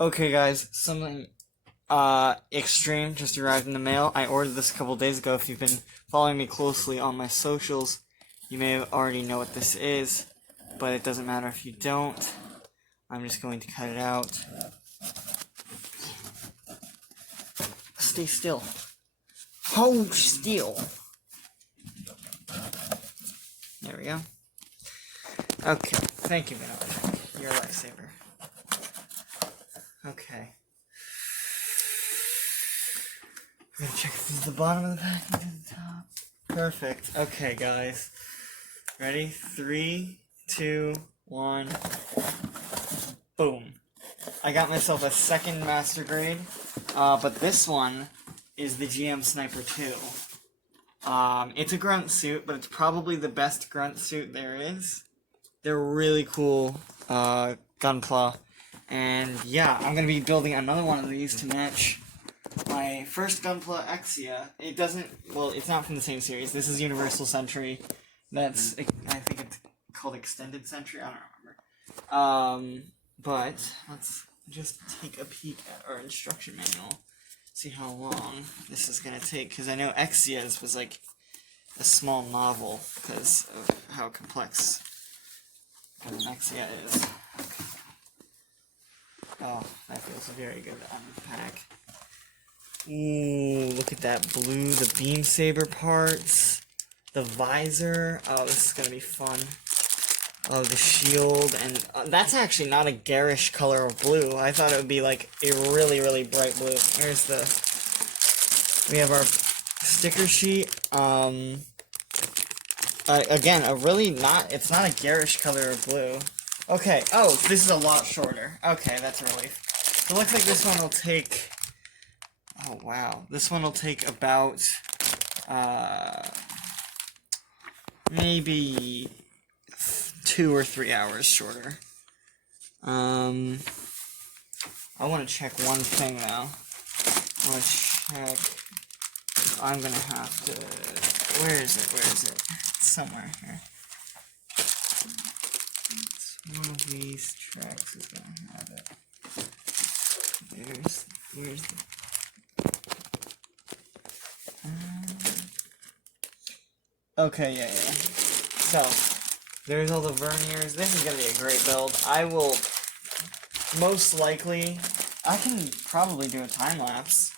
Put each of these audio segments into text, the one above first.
Okay guys, something extreme just arrived in the mail. I ordered this a couple days ago. If you've been following me closely on my socials, you may already know what this is, but it doesn't matter if you don't. I'm just going to cut it out. Stay still. Hold still. There we go. Okay, thank you, Minnow. You're a lifesaver. Okay. I'm gonna check if this is the bottom of the package and the top. Perfect. Okay, guys. Ready? 3, 2, 1. Boom. I got myself a second master grade, but this one is the GM Sniper 2. It's a grunt suit, but it's probably the best grunt suit there is. They're really cool gunpla. And yeah, I'm going to be building another one of these to match my first gunpla Exia. It doesn't, well, it's not from the same series. This is Universal Century. That's, I think it's called Extended Century. I don't remember. But let's just take a peek at our instruction manual. See how long this is going to take. Because I know Exia's was like a small novel because of how complex an Exia is. Okay. Oh, that feels very good to unpack. Ooh, look at that blue, the beam saber parts, the visor. Oh, this is gonna be fun. Oh, the shield, and that's actually not a garish color of blue. I thought it would be like a really, really bright blue. Here's we have our sticker sheet. Again, it's not a garish color of blue. Okay, oh, this is a lot shorter. Okay, that's a relief. It looks like this one will take, oh wow, this one will take about, maybe 2 or 3 hours shorter. I want to check one thing now. I want to check, I'm gonna have to, where is it? It's somewhere here. One of these tracks is gonna have it. Where's the okay, yeah. So there's all the verniers. This is gonna be a great build. I will most likely, I can probably do a time lapse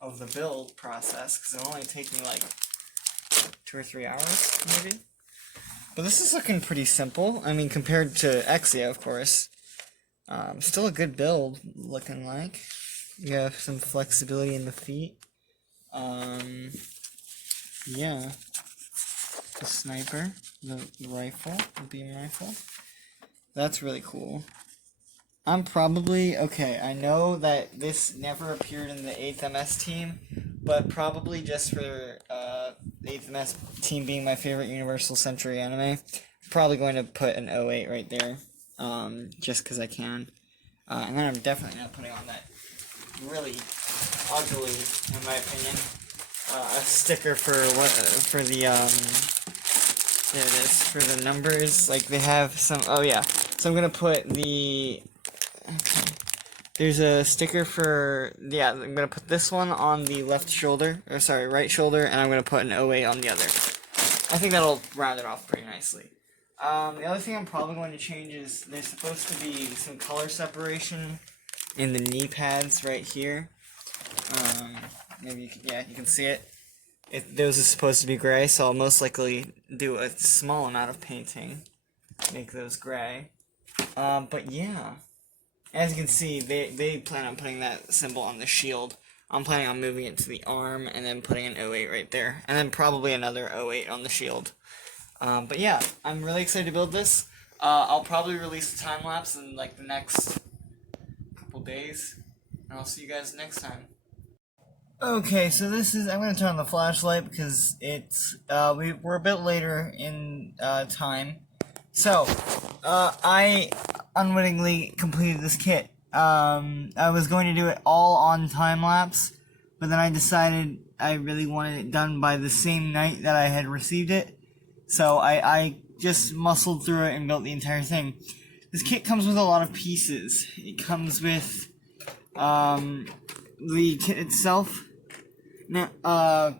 of the build process because it'll only take me like 2 or 3 hours, maybe. But this is looking pretty simple. I mean, compared to Exia, of course. Still a good build, looking like. You have some flexibility in the feet. Yeah. The sniper, the rifle, the beam rifle. That's really cool. I'm probably, okay, I know that this never appeared in the 8th MS team, but probably just for the 8th MS team being my favorite Universal Century anime, I'm probably going to put an 08 right there, just because I can. And then I'm definitely not putting on that really ugly, in my opinion, a sticker for the, there it is, for the numbers, like they have some, oh yeah, so I'm going to put the, okay. There's a sticker for, yeah, I'm going to put this one on the left shoulder, or sorry, right shoulder, and I'm going to put an 08 on the other. I think that'll round it off pretty nicely. The other thing I'm probably going to change is there's supposed to be some color separation in the knee pads right here. Maybe you can, yeah, you can see it. Those are supposed to be gray, so I'll most likely do a small amount of painting, make those gray. But yeah. As you can see, they plan on putting that symbol on the shield. I'm planning on moving it to the arm and then putting an 08 right there. And then probably another 08 on the shield. But yeah, I'm really excited to build this. I'll probably release the time-lapse in like the next couple days. And I'll see you guys next time. Okay, so this is, I'm going to turn on the flashlight because it's, we're a bit later in time. So, I unwittingly completed this kit. I was going to do it all on time-lapse, but then I decided I really wanted it done by the same night that I had received it. So I just muscled through it and built the entire thing. This kit comes with a lot of pieces. It comes with The kit itself. Now,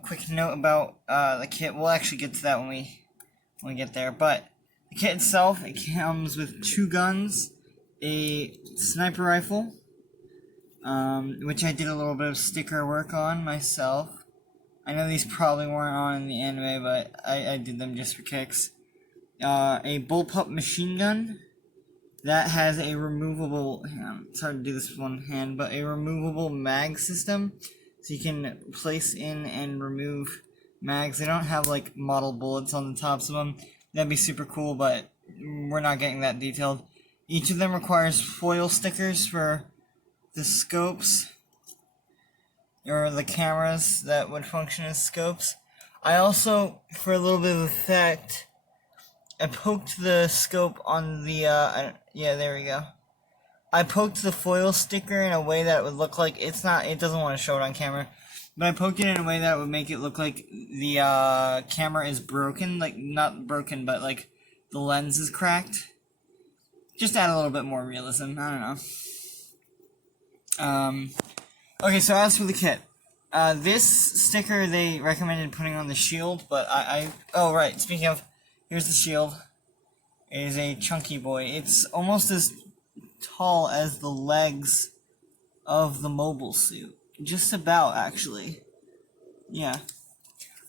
quick note about the kit. We'll actually get to that when we get there. But the kit itself, it comes with 2 guns, a sniper rifle, which I did a little bit of sticker work on myself. I know these probably weren't on in the anime, but I did them just for kicks. A bullpup machine gun that has a removable, it's hard to do this with one hand, but a removable mag system, so you can place in and remove mags. They don't have like model bullets on the tops of them. That'd be super cool, but we're not getting that detailed. Each of them requires foil stickers for the scopes, or the cameras that would function as scopes. I also, for a little bit of effect, I poked the scope on the, yeah, there we go. I poked the foil sticker in a way that it would look like, it doesn't want to show it on camera, but I poked it in a way that it would make it look like the, camera is broken, like, not broken, but, like, the lens is cracked. Just add a little bit more realism, I don't know. Okay, so as for the kit, this sticker they recommended putting on the shield, but oh right, speaking of, here's the shield. It is a chunky boy. It's almost as tall as the legs of the mobile suit. Just about, actually. Yeah.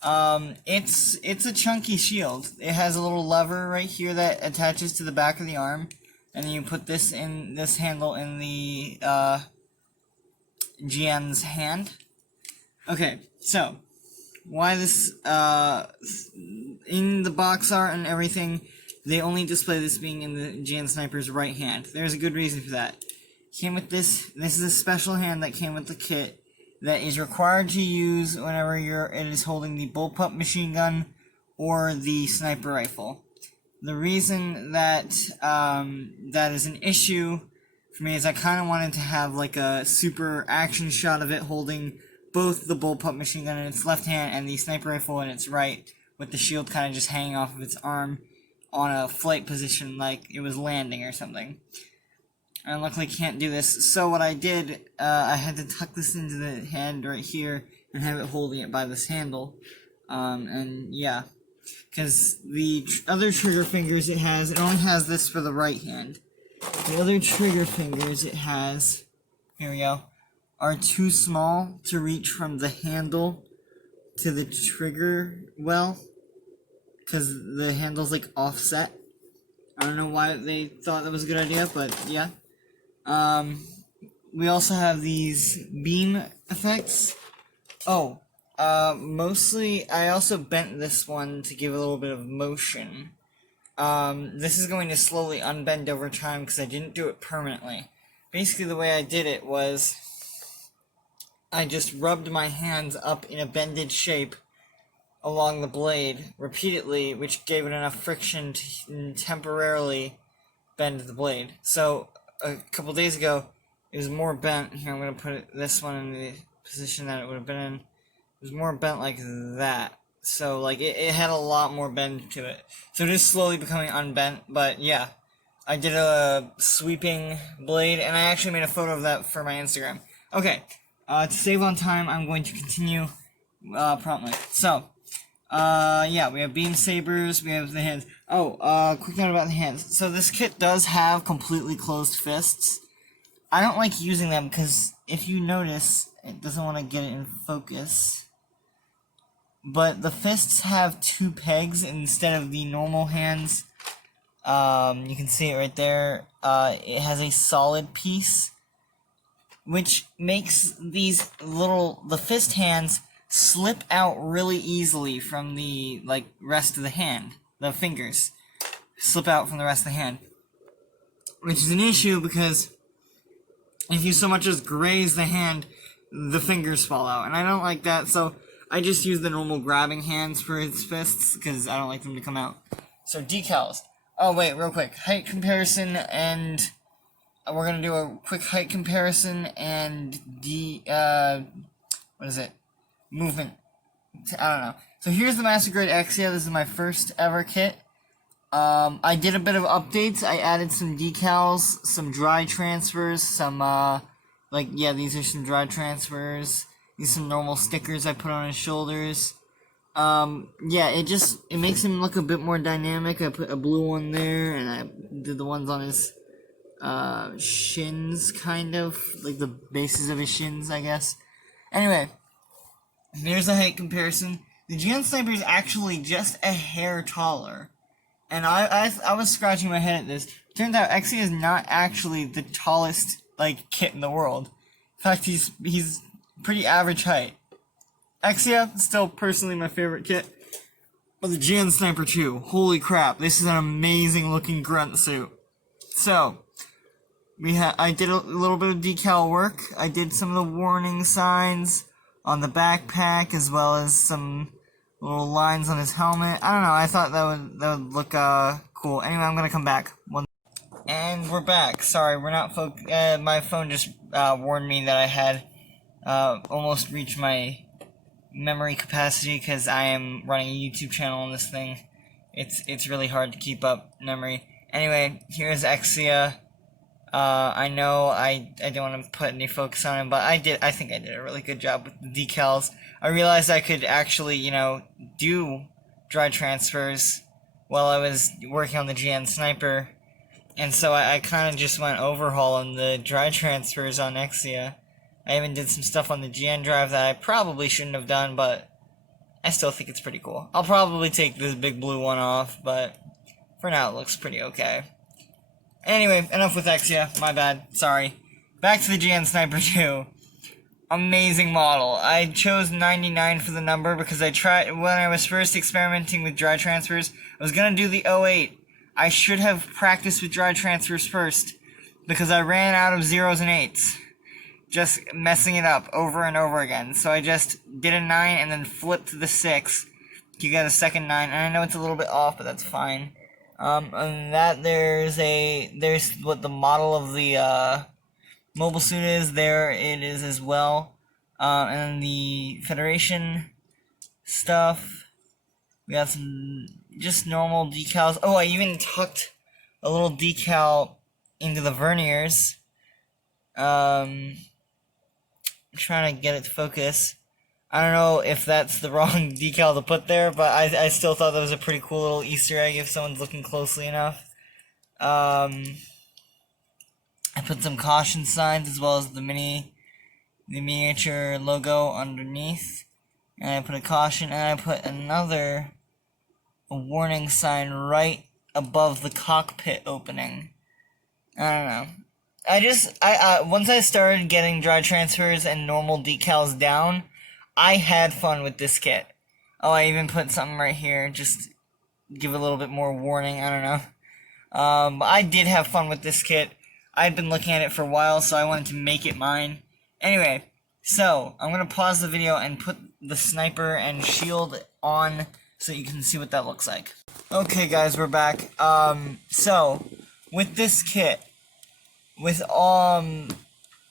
It's a chunky shield. It has a little lever right here that attaches to the back of the arm, and then you put this handle in the, GM's hand. Okay, so why this in the box art and everything, they only display this being in the GN Sniper's right hand. There's a good reason for that. Came with this is a special hand that came with the kit that is required to use whenever it is holding the bullpup machine gun or the sniper rifle. The reason that that is an issue for me is I kind of wanted to have like a super action shot of it holding both the bullpup machine gun in its left hand and the sniper rifle in its right, with the shield kind of just hanging off of its arm on a flight position like it was landing or something. I luckily can't do this, so what I did, I had to tuck this into the hand right here and have it holding it by this handle. And yeah, because the other trigger fingers it only has this for the right hand. The other trigger fingers it has, here we go, are too small to reach from the handle to the trigger well, because the handle's like offset. I don't know why they thought that was a good idea, but yeah. We also have these beam effects. Oh, mostly, I also bent this one to give a little bit of motion. This is going to slowly unbend over time because I didn't do it permanently. Basically, the way I did it was I just rubbed my hands up in a bended shape along the blade repeatedly, which gave it enough friction to temporarily bend the blade. So, a couple days ago, it was more bent. Here, I'm going to put this one in the position that it would have been in. It was more bent like that. So, like, it had a lot more bend to it. So it is slowly becoming unbent, but yeah. I did a sweeping blade, and I actually made a photo of that for my Instagram. Okay, to save on time, I'm going to continue promptly. So, yeah, we have beam sabers, we have the hands. Oh, quick note about the hands. So this kit does have completely closed fists. I don't like using them because if you notice, it doesn't want to get it in focus. But the fists have 2 pegs instead of the normal hands. You can see it right there. It has a solid piece, which makes the fist hands slip out really easily from the, rest of the hand. The fingers slip out from the rest of the hand. Which is an issue because if you so much as graze the hand, the fingers fall out. And I don't like that, so I just use the normal grabbing hands for its fists, because I don't like them to come out. So, decals. Oh, wait, real quick. Height comparison, and we're going to do a quick height comparison and movement. I don't know. So here's the Master Grade Exia. This is my first ever kit. I did a bit of updates. I added some decals, some dry transfers, some Like, yeah, these are some dry transfers. These are some normal stickers I put on his shoulders. Yeah, it makes him look a bit more dynamic. I put a blue one there, and I did the ones on his, shins, kind of. Like, the bases of his shins, I guess. Anyway, here's a height comparison. The GN Sniper is actually just a hair taller. And I was scratching my head at this. Turns out Exia is not actually the tallest, like, kit in the world. In fact, he's pretty average height. Exia, still personally my favorite kit. But the GN Sniper 2, holy crap, this is an amazing looking grunt suit. So, I did a little bit of decal work. I did some of the warning signs on the backpack, as well as some little lines on his helmet. I don't know, I thought that would look cool. Anyway, I'm gonna come back. And we're back. Sorry, we're not my phone just warned me that I had almost reached my memory capacity because I am running a YouTube channel on this thing. It's really hard to keep up memory. Anyway, here's Exia. I know I don't want to put any focus on him, but I think I did a really good job with the decals. I realized I could actually, do dry transfers while I was working on the GN Sniper, and so I kind of just went overhaul on the dry transfers on Exia. I even did some stuff on the GN drive that I probably shouldn't have done, but I still think it's pretty cool. I'll probably take this big blue one off, but for now it looks pretty okay. Anyway, enough with Exia, my bad, sorry. Back to the GN Sniper 2. Amazing model. I chose 99 for the number because when I was first experimenting with dry transfers, I was gonna do the 08. I should have practiced with dry transfers first, because I ran out of 0s and 8s. Just messing it up over and over again. So I just did a 9 and then flipped to the 6. You get a second 9, and I know it's a little bit off, but that's fine. And that there's what the model of the mobile suit is. There it is as well. And then the Federation stuff. We got some just normal decals. Oh, I even tucked a little decal into the verniers. I'm trying to get it to focus. I don't know if that's the wrong decal to put there, but I still thought that was a pretty cool little Easter egg if someone's looking closely enough. I put some caution signs as well as the miniature logo underneath. And I put a caution, and I put a warning sign right above the cockpit opening. I don't know. Once I started getting dry transfers and normal decals down, I had fun with this kit. Oh, I even put something right here, just give a little bit more warning, I don't know. But I did have fun with this kit. I'd been looking at it for a while, so I wanted to make it mine. Anyway, so, I'm gonna pause the video and put the sniper and shield on so you can see what that looks like. Okay guys, we're back. So, with this kit,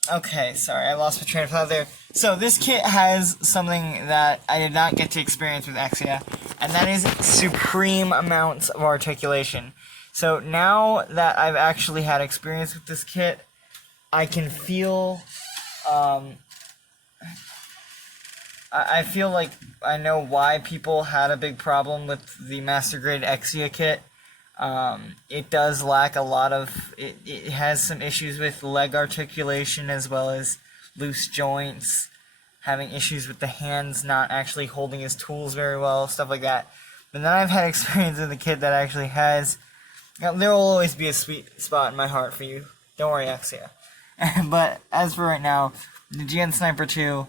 okay, sorry, I lost my train of thought there. So, this kit has something that I did not get to experience with Exia, and that is supreme amounts of articulation. So, now that I've actually had experience with this kit, I can feel, I feel like I know why people had a big problem with the Master Grade Exia kit. It does lack a lot of, it has some issues with leg articulation as well as loose joints, having issues with the hands not actually holding his tools very well, stuff like that. But then I've had experience with a kit that actually has, there will always be a sweet spot in my heart for you. Don't worry, Exia. But as for right now, the GN Sniper 2,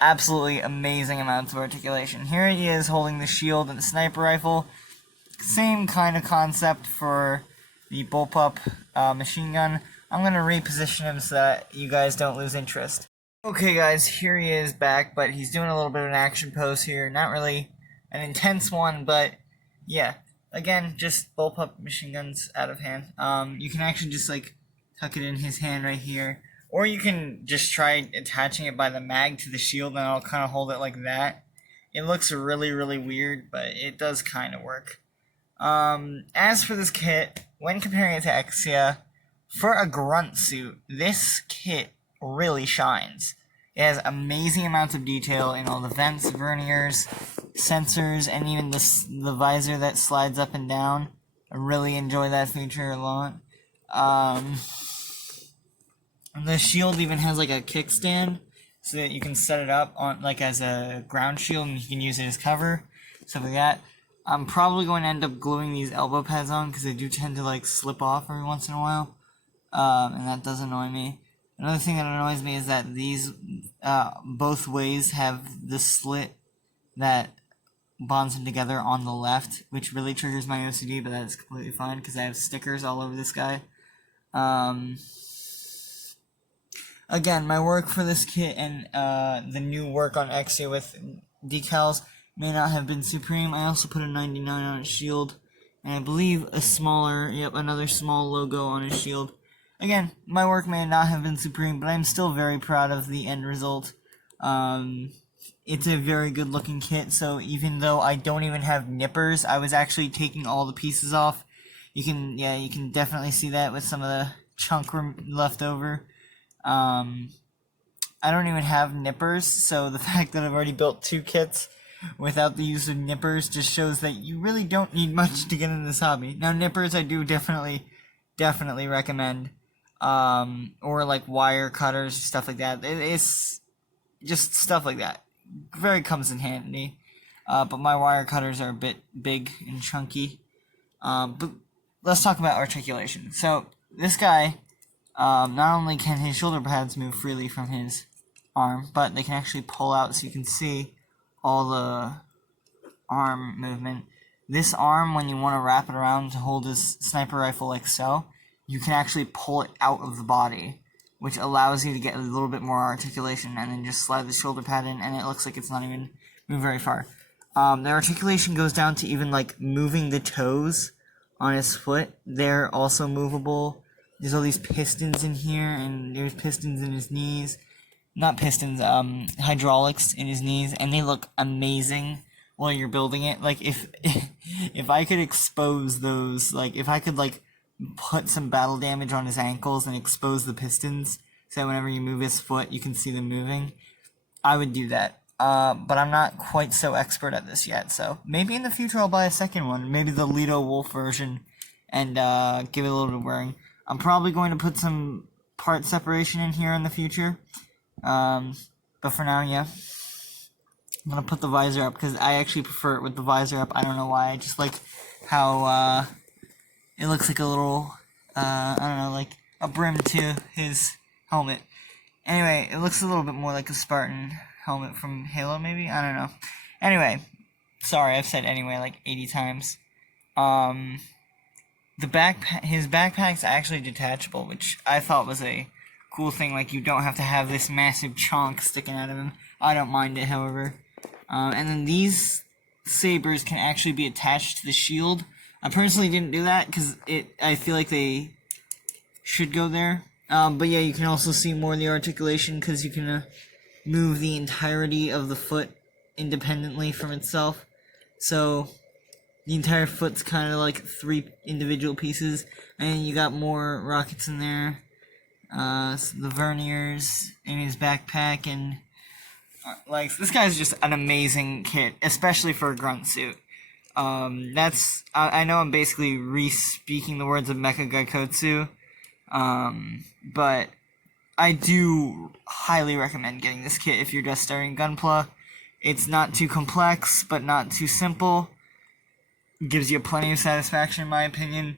absolutely amazing amounts of articulation. Here he is holding the shield and the sniper rifle. Same kind of concept for the bullpup machine gun. I'm going to reposition him so that you guys don't lose interest. Okay guys, here he is back, but he's doing a little bit of an action pose here. Not really an intense one, but yeah. Again, just bullpup machine guns out of hand. You can actually just like tuck it in his hand right here. Or you can just try attaching it by the mag to the shield and I'll kind of hold it like that. It looks really, really weird, but it does kind of work. As for this kit, when comparing it to Exia, for a grunt suit, this kit really shines. It has amazing amounts of detail in all the vents, verniers, sensors, and even the visor that slides up and down. I really enjoy that feature a lot. The shield even has like a kickstand, so that you can set it up on like as a ground shield, and you can use it as cover, stuff like that. I'm probably going to end up gluing these elbow pads on because they do tend to like slip off every once in a while, and that does annoy me. Another thing that annoys me is that these both ways have the slit that bonds them together on the left, which really triggers my OCD, but that's completely fine because I have stickers all over this guy. Again, my work for this kit and the new work on Exia with decals may not have been supreme. I also put a 99 on its shield, and I believe another small logo on its shield. Again, my work may not have been supreme, but I'm still very proud of the end result. It's a very good looking kit, so even though I don't even have nippers, I was actually taking all the pieces off. You can definitely see that with some of the chunk left over. I don't even have nippers, so the fact that I've already built 2 kits without the use of nippers just shows that you really don't need much to get in this hobby. Now, nippers I do definitely recommend. Or like wire cutters, stuff like that. It's just stuff like that. Very comes in handy. But my wire cutters are a bit big and chunky. But let's talk about articulation. So this guy, not only can his shoulder pads move freely from his arm, but they can actually pull out so you can see all the arm movement. This arm, when you want to wrap it around to hold his sniper rifle like so, you can actually pull it out of the body, which allows you to get a little bit more articulation, and then just slide the shoulder pad in, and it looks like it's not even moved very far. The articulation goes down to even, like, moving the toes on his foot. They're also movable. There's all these pistons in here, and there's pistons in his knees. Not pistons, hydraulics in his knees, and they look amazing while you're building it. Like, if I could expose those, like, if I could, like, put some battle damage on his ankles and expose the pistons so that whenever you move his foot you can see them moving, I would do that. But I'm not quite so expert at this yet, so maybe in the future I'll buy a second one, maybe the Lido Wolf version, and give it a little bit of wearing. I'm probably going to put some part separation in here in the future, but for now, yeah. I'm going to put the visor up because I actually prefer it with the visor up. I don't know why, I just like how it looks like a little, I don't know, like a brim to his helmet. Anyway, it looks a little bit more like a Spartan helmet from Halo, maybe? I don't know. Anyway, sorry, I've said anyway like 80 times. His backpack's actually detachable, which I thought was a cool thing. Like, you don't have to have this massive chunk sticking out of him. I don't mind it, however. And then these sabers can actually be attached to the shield. I personally didn't do that because I feel like they should go there. But yeah, you can also see more of the articulation because you can move the entirety of the foot independently from itself. So the entire foot's kind of like 3 individual pieces, and you got more rockets in there. The verniers in his backpack, and like, this guy's just an amazing kit, especially for a grunt suit. I know I'm basically re-speaking the words of Mecha Gaikotsu, but I do highly recommend getting this kit if you're just starting Gunpla. It's not too complex, but not too simple. Gives you plenty of satisfaction, in my opinion.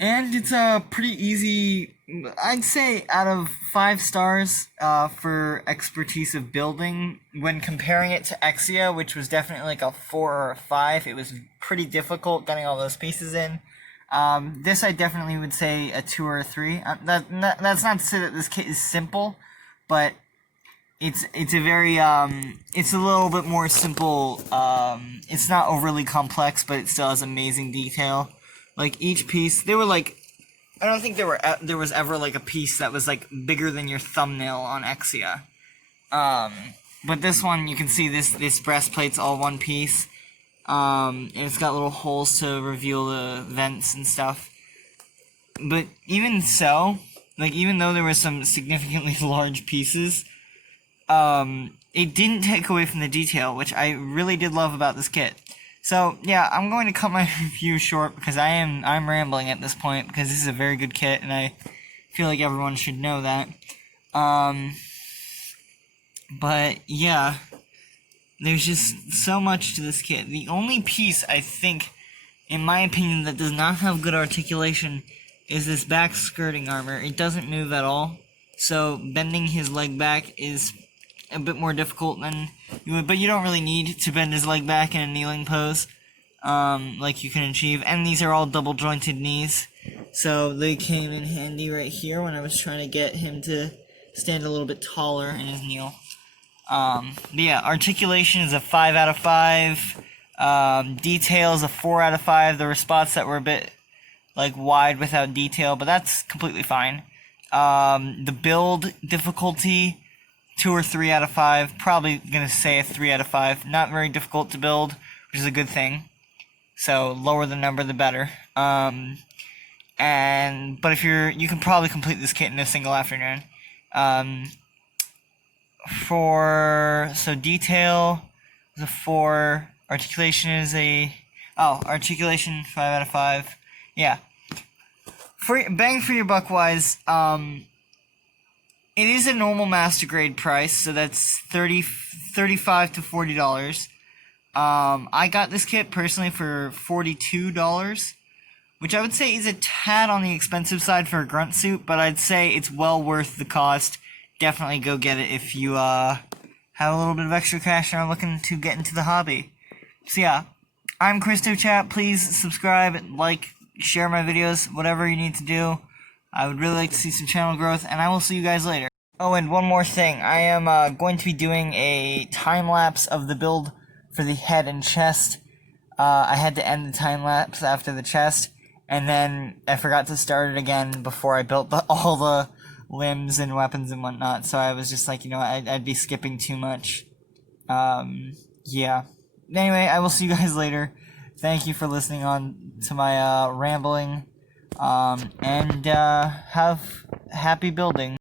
And it's a pretty easy, I'd say out of 5 stars for expertise of building. When comparing it to Exia, which was definitely like a 4 or a 5, it was pretty difficult getting all those pieces in. This I definitely would say a 2 or a 3. That's not to say that this kit is simple, but it's a very, it's a little bit more simple. It's not overly complex, but it still has amazing detail. Like, each piece, they were like, I don't think there was ever like a piece that was like bigger than your thumbnail on Exia. But this one, you can see this breastplate's all one piece. And it's got little holes to reveal the vents and stuff. But even so, like, even though there were some significantly large pieces, it didn't take away from the detail, which I really did love about this kit. So, yeah, I'm going to cut my review short because I'm rambling at this point because this is a very good kit and I feel like everyone should know that. But, yeah, there's just so much to this kit. The only piece, I think, in my opinion, that does not have good articulation is this back skirting armor. It doesn't move at all, so bending his leg back is a bit more difficult than you would, but you don't really need to bend his leg back in a kneeling pose, like you can achieve, and these are all double jointed knees, so they came in handy right here when I was trying to get him to stand a little bit taller in his kneel. But yeah, articulation is a 5 out of 5, detail is a 4 out of 5, there were spots that were a bit, like, wide without detail, but that's completely fine. The build difficulty, 2 or 3 out of 5, probably gonna say a 3 out of 5, not very difficult to build, which is a good thing, so lower the number the better. But if you can probably complete this kit in a single afternoon. So detail is a 4, articulation is articulation 5 out of 5, yeah. Bang for your buck wise, it is a normal master grade price, so that's $35 to $40. I got this kit personally for $42, which I would say is a tad on the expensive side for a grunt suit, but I'd say it's well worth the cost. Definitely go get it if you have a little bit of extra cash and are looking to get into the hobby. So yeah, I'm ChristoChat. Please subscribe, like, share my videos, whatever you need to do. I would really like to see some channel growth, and I will see you guys later. Oh, and one more thing. I am going to be doing a time-lapse of the build for the head and chest. I had to end the time-lapse after the chest, and then I forgot to start it again before I built all the limbs and weapons and whatnot, so I was just like, I'd be skipping too much. Yeah. Anyway, I will see you guys later. Thank you for listening on to my rambling, and have happy building.